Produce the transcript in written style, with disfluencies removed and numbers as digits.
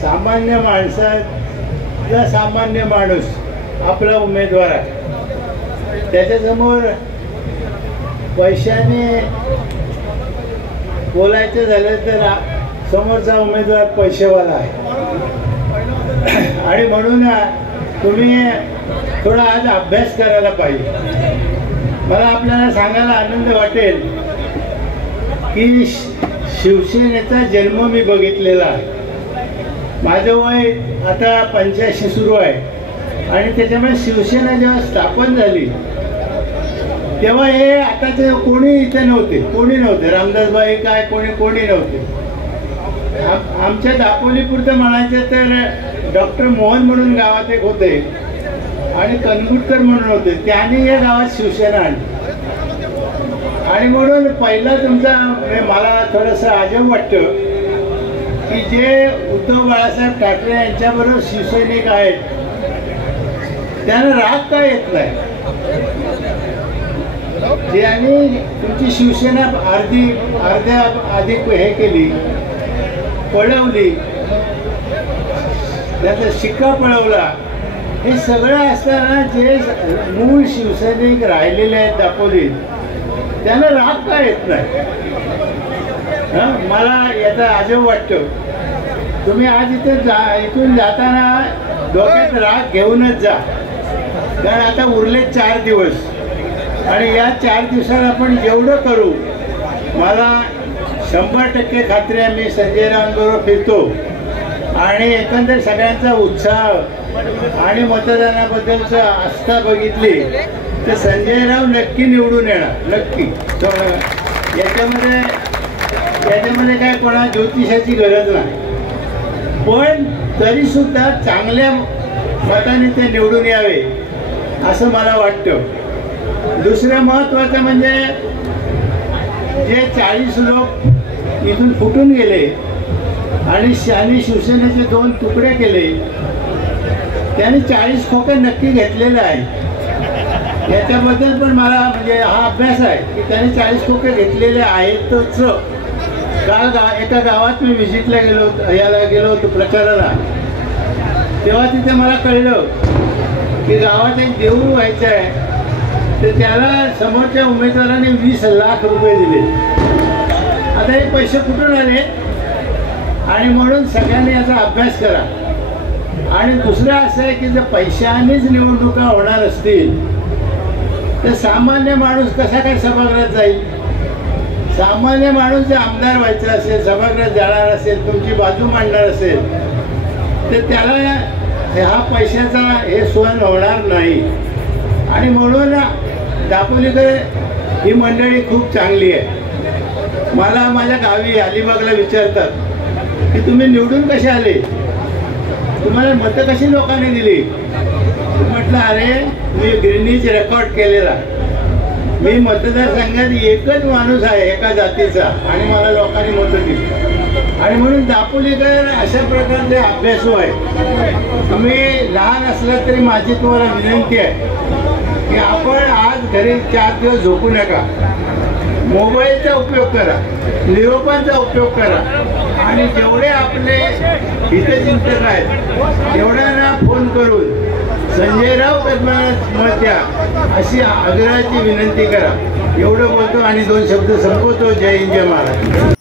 सामान्य माणसाचा सामान्य माणूस आपला उमेदवार आहे, त्याच्यासमोर पैशाने बोलायचं झालं तर समोरचा उमेदवार पैसेवाला आहे आणि म्हणून तुम्ही थोडा आज अभ्यास करायला पाहिजे। मला आपल्याला सांगायला आनंद वाटेल की शिवसेनेचा जन्म मी बघितलेला आहे। माझं वय आता 85 सुरू आहे आणि त्याच्यामुळे शिवसेना जेव्हा स्थापन झाली तेव्हा हे आता ते कोणी इथे नव्हते, कोणी नव्हते, रामदासबाई काय कोणी नव्हते। आमच्या दापोलीपुरतं म्हणायचं तर डॉक्टर मोहन म्हणून गावात एक होते आणि कनगुटकर म्हणून होते, त्यांनी या गावात शिवसेना आणली आणि म्हणून पहिला तुमचा मला थोडंसं अजब वाटतं की जे उद्धव बाळासाहेब ठाकरे यांच्याबरोबर शिवसैनिक आहेत त्यांना राग का येत नाही। ज्यांनी तुमची शिवसेना अर्ध्या अधिक हे केली, पळवली, त्याचा शिक्का पळवला, हे सगळं असताना जे मूळ शिवसैनिक राहिलेले आहेत दापोलीत त्यांना राग का येत नाही। मला याचा अजब वाटतं। तुम्ही आज इथून जाताना डोक्यात राग घेऊनच जा, कारण आता उरले 4 दिवस आणि या 4 दिवसात आपण जेवढं करू, मला 100% खात्री आहे मी संजय रावांबरोबर फिरतो आणि एकंदर सगळ्यांचा उत्साह आणि मतदानाबद्दलचा आस्था बघितली तर संजय राव नक्की निवडून येणार, नक्की। याच्यामध्ये काय कोणा ज्योतिषाची गरज नाही, पण तरी सुद्धा चांगल्या मताने ते निवडून यावे असं मला वाटतं। दुसरं महत्त्वाचं म्हणजे जे 40 लोक इथून फुटून गेले आणि शिवसेनेचे 2 तुकडे केले, त्यांनी 40 खोके नक्की घेतलेले आहे। याच्याबद्दल पण मला म्हणजे हा अभ्यास आहे की त्यांनी 40 खोके घेतलेले आहेतच। काल एका गावात मी व्हिजिटला गेलो होतो प्रचाराला, तेव्हा तिथे मला कळलं की गावात एक देऊळ व्हायचं आहे, तर त्याला समोरच्या उमेदवाराने 20 लाख रुपये दिले। आता हे पैसे कुठून आले आणि म्हणून सगळ्यांनी याचा अभ्यास करा। आणि दुसरं असं आहे की जर पैशानेच निवडणुका होणार असतील तर सामान्य माणूस कसा काय सभागृहात जाईल। सामान्य माणूस जर आमदार व्हायचा असेल, सभागृहात जाणार असेल, तुमची बाजू मांडणार असेल तर त्याला हा पैशाचा हे सोय होणार नाही। आणि म्हणून दापोलीकर ही मंडळी खूप चांगली आहे। मला माझ्या गावी अलिबागला विचारतात की तुम्ही निवडून कसे आले, तुम्हाला मतं कशी लोकांनी दिली। म्हटलं अरे मी ग्रीनीज रेकॉर्ड केलेला, मी मतदारसंघात एकच माणूस आहे एका जातीचा आणि मला लोकांनी मतं दिली। आणि म्हणून दापोलीकर अशा प्रकारचे अभ्यासू आहे। तुम्ही लहान असला तरी माझी तुम्हाला विनंती आहे की आपण आज घरी 4 दिवस झोपू नका, मोबाईलचा उपयोग करा, निरोपांचा उपयोग करा आणि जेवढे आपले हितचिंतक आहेत तेवढ्यांना फोन करून संजय राव करणार मत द्या अशी आग्रहाची विनंती करा। एवढं बोलतो आणि 2 शब्द संपवतो। जय हिंद, जय महाराष्ट्र।